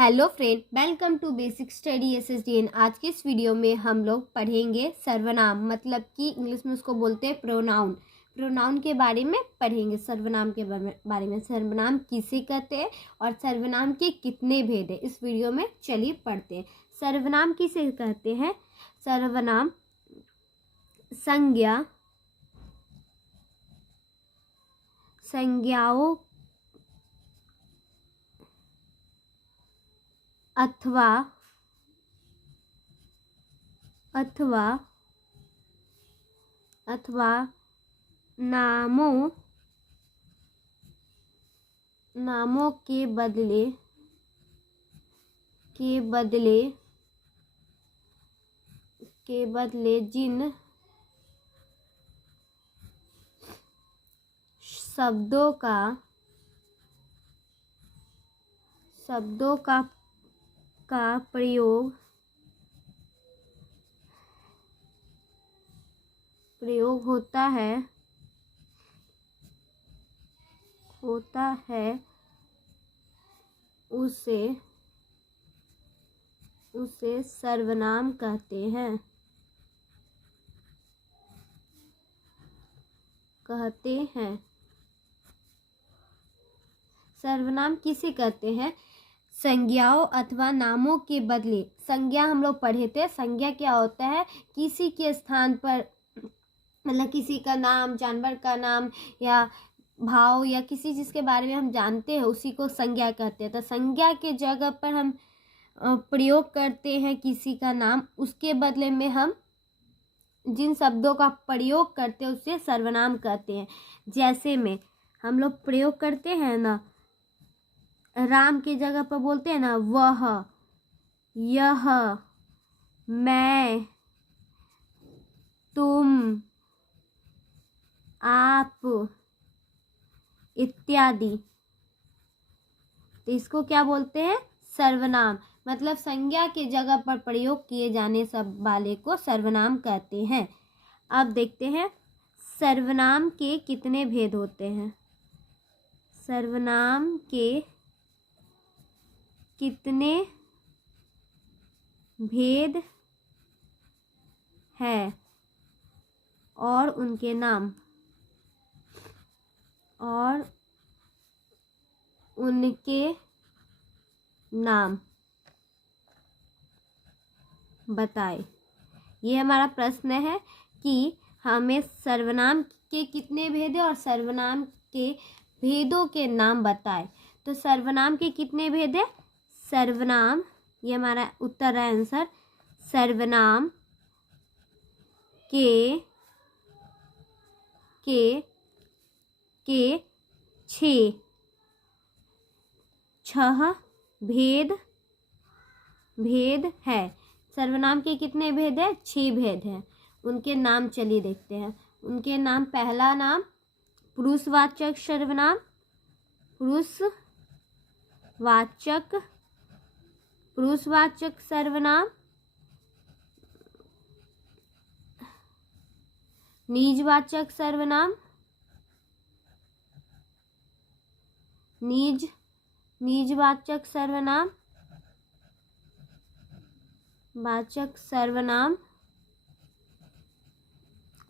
Hello friend, welcome to basic study SSDN. आज की इस वीडियो में हम लोग पढ़ेंगे सर्वनाम, मतलब कि इंग्लिश में उसको बोलते हैं प्रोनाउन। प्रोनाउन के बारे में पढ़ेंगे, सर्वनाम के बारे में। सर्वनाम किसे कहते हैं और सर्वनाम के कितने भेद हैं, इस वीडियो में चलिए पढ़ते हैं। सर्वनाम किसे कहते हैं? सर्वनाम संज्ञा, संज्ञाओं अथवा नामों के बदले जिन शब्दों का प्रयोग होता है उसे सर्वनाम कहते हैं। सर्वनाम किसे कहते हैं? संज्ञाओं अथवा नामों के बदले। संज्ञा हम लोग पढ़े थे। संज्ञा क्या होता है? किसी के स्थान पर, मतलब किसी का नाम, जानवर का नाम या भाव या किसी चीज़ के बारे में हम जानते हैं, उसी को संज्ञा कहते हैं। तो संज्ञा के जगह पर हम प्रयोग करते हैं किसी का नाम, उसके बदले में हम जिन शब्दों का प्रयोग करते हैं उसे सर्वनाम कहते हैं। जैसे में हम लोग प्रयोग करते हैं ना, राम के जगह पर बोलते हैं ना वह, यह, मैं, तुम, आप इत्यादि, तो इसको क्या बोलते हैं? सर्वनाम। मतलब संज्ञा के जगह पर प्रयोग किए जाने सब वाले को सर्वनाम कहते हैं। अब देखते हैं सर्वनाम के कितने भेद होते हैं। सर्वनाम के कितने भेद हैं और उनके नाम बताए। ये हमारा प्रश्न है कि हमें सर्वनाम के कितने भेद हैं और सर्वनाम के भेदों के नाम बताए। तो सर्वनाम के कितने भेद हैं? सर्वनाम, ये हमारा उत्तर है आंसर। सर्वनाम के 6 भेद है। सर्वनाम के कितने भेद हैं? 6 भेद हैं। उनके नाम चलिए देखते हैं। उनके नाम, पहला नाम पुरुषवाचक सर्वनाम, पुरुषवाचक सर्वनाम, निजवाचक सर्वनाम, निजवाचक सर्वनाम, वाचक सर्वनाम,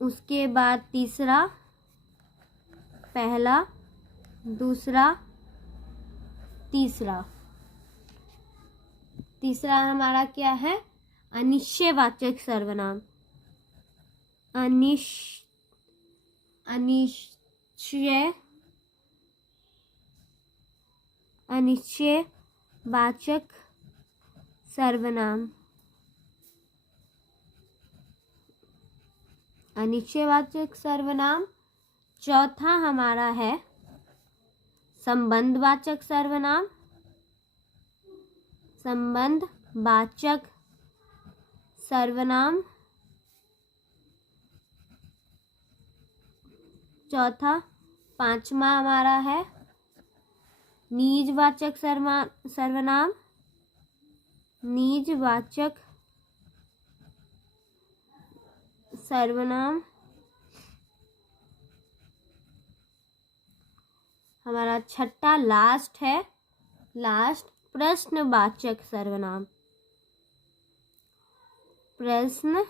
उसके बाद तीसरा, पहला, दूसरा, तीसरा हमारा क्या है? अनिश्चयवाचक सर्वनाम। अनिश्चयवाचक सर्वनाम। अनिश्चयवाचक सर्वनाम। चौथा हमारा है संबंधवाचक सर्वनाम। संबंधवाचक सर्वनाम चौथा। पांचवा हमारा है निजवाचक सर्वनाम। निजवाचक सर्वनाम हमारा छठा लास्ट है। प्रश्नवाचक सर्वनाम, प्रश्नवाचक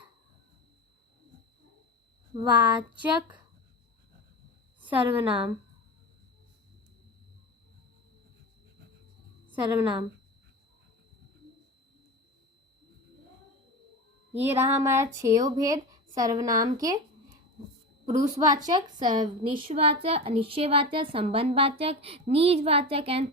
सर्वनाम, ये रहा हमारा 6 भेद सर्वनाम के। पुरुषवाचक, निश्चयवाचक, संबंधवाचक, निजवाचक एंड